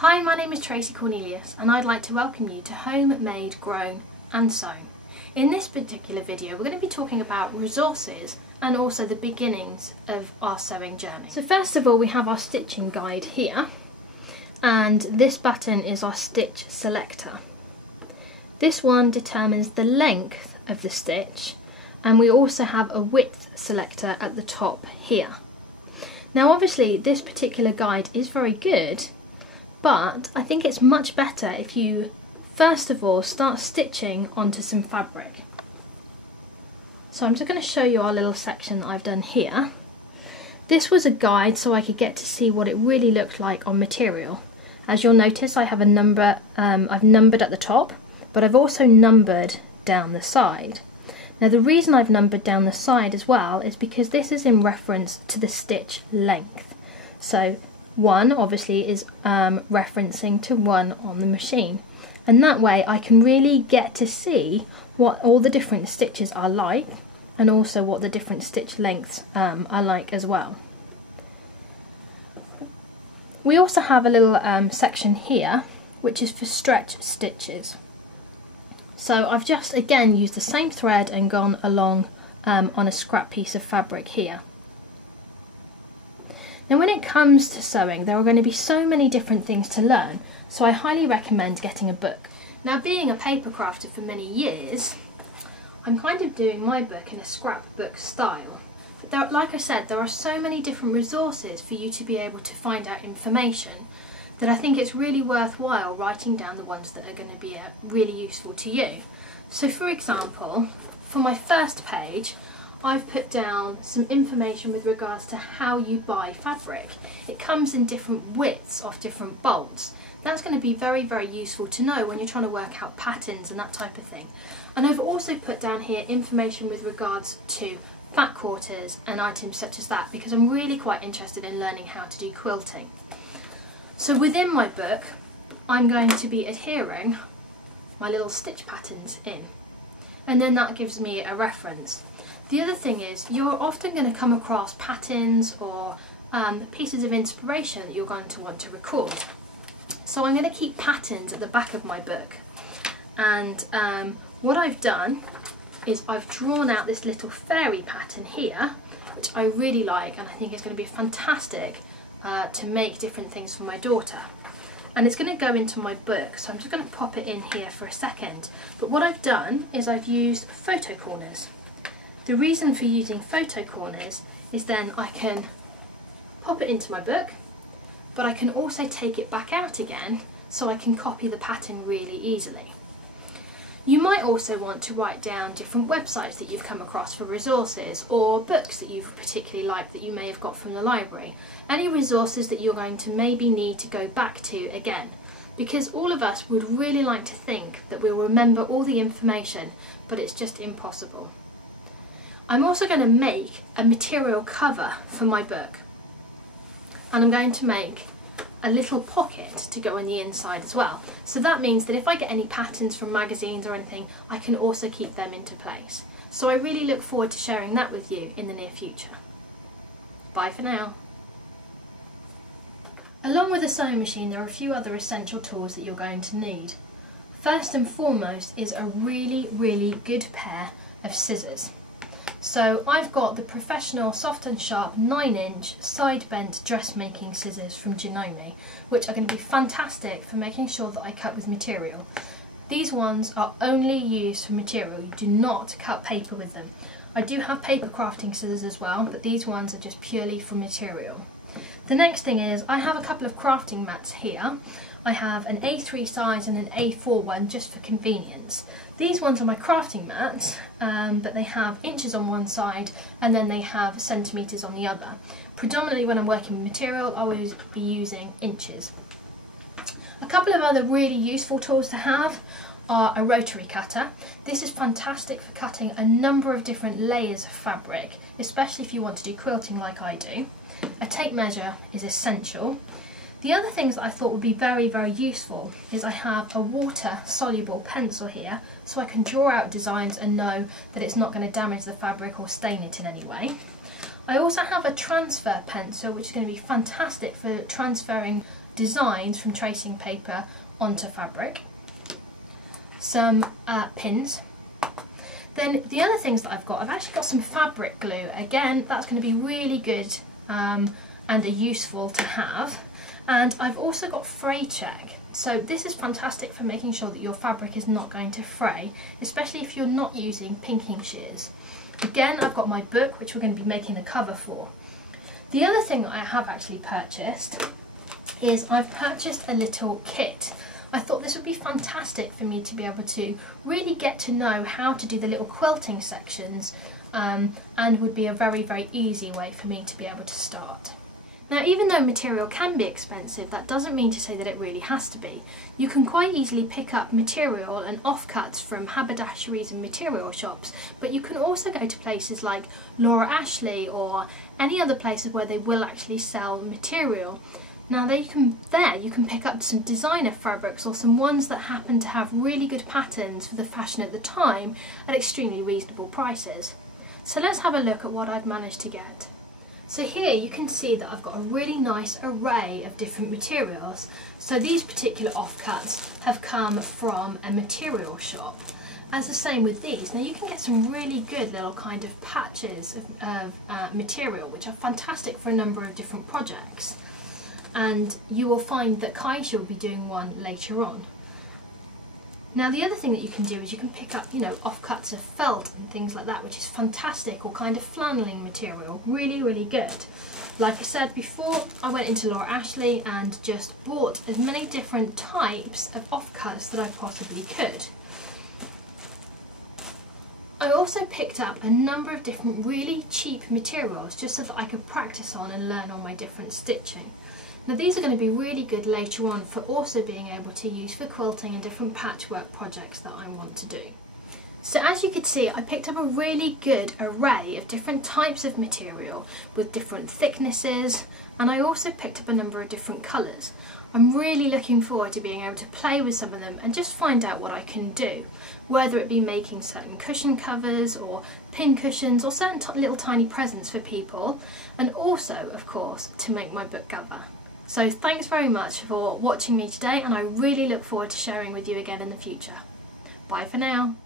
Hi, my name is Tracy Cornelius and I'd like to welcome you to Home Made, Grown and Sewn. In this particular video we're going to be talking about resources and also the beginnings of our sewing journey. So first of all we have our stitching guide here, and this button is our stitch selector. This one determines the length of the stitch, and we also have a width selector at the top here. Now obviously this particular guide is very good, but I think it's much better if you first of all start stitching onto some fabric. So I'm just going to show you our little section that I've done here. This was a guide so I could get to see what it really looked like on material. As you'll notice, I have a number, I've numbered at the top, but I've also numbered down the side. Now the reason I've numbered down the side as well is because this is in reference to the stitch length. So 1 obviously is referencing to 1 on the machine, and that way I can really get to see what all the different stitches are like, and also what the different stitch lengths are like as well. We also have a little section here which is for stretch stitches. So I've just again used the same thread and gone along on a scrap piece of fabric here. Now when it comes to sewing there are going to be so many different things to learn, so I highly recommend getting a book. Now being a paper crafter for many years, I'm kind of doing my book in a scrapbook style. But there, like I said, there are so many different resources for you to be able to find out information that I think it's really worthwhile writing down the ones that are going to be really useful to you. So for example, for my first page, I've put down some information with regards to how you buy fabric. It comes in different widths of different bolts. That's going to be very, very useful to know when you're trying to work out patterns and that type of thing. And I've also put down here information with regards to back quarters and items such as that, because I'm really quite interested in learning how to do quilting. So within my book, I'm going to be adhering my little stitch patterns in, and then that gives me a reference. The other thing is, you're often going to come across patterns or pieces of inspiration that you're going to want to record. So I'm going to keep patterns at the back of my book, and what I've done is I've drawn out this little fairy pattern here, which I really like, and I think it's going to be fantastic to make different things for my daughter. And it's going to go into my book, so I'm just going to pop it in here for a second. But what I've done is I've used photo corners. The reason for using photo corners is then I can pop it into my book, but I can also take it back out again so I can copy the pattern really easily. You might also want to write down different websites that you've come across for resources, or books that you've particularly liked that you may have got from the library. Any resources that you're going to maybe need to go back to again, because all of us would really like to think that we'll remember all the information, but it's just impossible. I'm also going to make a material cover for my book, and I'm going to make a little pocket to go on the inside as well. So that means that if I get any patterns from magazines or anything, I can also keep them into place. So I really look forward to sharing that with you in the near future. Bye for now. Along with a sewing machine, there are a few other essential tools that you're going to need. First and foremost is a really, really good pair of scissors. So I've got the professional Soft and Sharp 9-inch side bent dressmaking scissors from Janome, which are going to be fantastic for making sure that I cut with material. These ones are only used for material, you do not cut paper with them. I do have paper crafting scissors as well, but these ones are just purely for material. The next thing is, I have a couple of crafting mats here. I have an A3 size and an A4 one just for convenience. These ones are my crafting mats, but they have inches on one side and then they have centimetres on the other. Predominantly when I'm working with material, I'll always be using inches. A couple of other really useful tools to have are a rotary cutter. This is fantastic for cutting a number of different layers of fabric, especially if you want to do quilting like I do. A tape measure is essential. The other things that I thought would be very, very useful is I have a water soluble pencil here, so I can draw out designs and know that it's not going to damage the fabric or stain it in any way. I also have a transfer pencil, which is going to be fantastic for transferring designs from tracing paper onto fabric, some pins. Then the other things that I've actually got some fabric glue. Again, that's going to be really good and useful to have. And I've also got fray check. So this is fantastic for making sure that your fabric is not going to fray, especially if you're not using pinking shears. Again, I've got my book, which we're going to be making the cover for. The other thing that I have actually purchased is I've purchased a little kit. I thought this would be fantastic for me to be able to really get to know how to do the little quilting sections, and would be a very, very easy way for me to be able to start. Now, even though material can be expensive, that doesn't mean to say that it really has to be. You can quite easily pick up material and offcuts from haberdasheries and material shops, but you can also go to places like Laura Ashley or any other places where they will actually sell material. Now there you can pick up some designer fabrics or some ones that happen to have really good patterns for the fashion at the time at extremely reasonable prices. So let's have a look at what I've managed to get. So here you can see that I've got a really nice array of different materials. So these particular offcuts have come from a material shop. As the same with these. Now you can get some really good little kind of patches of material which are fantastic for a number of different projects. And you will find that Kaisha will be doing one later on. Now the other thing that you can do is you can pick up, offcuts of felt and things like that, which is fantastic, or kind of flanelling material, really, really good. Like I said before, I went into Laura Ashley and just bought as many different types of offcuts that I possibly could. I also picked up a number of different really cheap materials just so that I could practice on and learn all my different stitching. Now these are going to be really good later on for also being able to use for quilting and different patchwork projects that I want to do. So as you can see, I picked up a really good array of different types of material with different thicknesses, and I also picked up a number of different colours. I'm really looking forward to being able to play with some of them and just find out what I can do, whether it be making certain cushion covers or pin cushions or certain little tiny presents for people, and also of course to make my book cover. So thanks very much for watching me today, and I really look forward to sharing with you again in the future. Bye for now.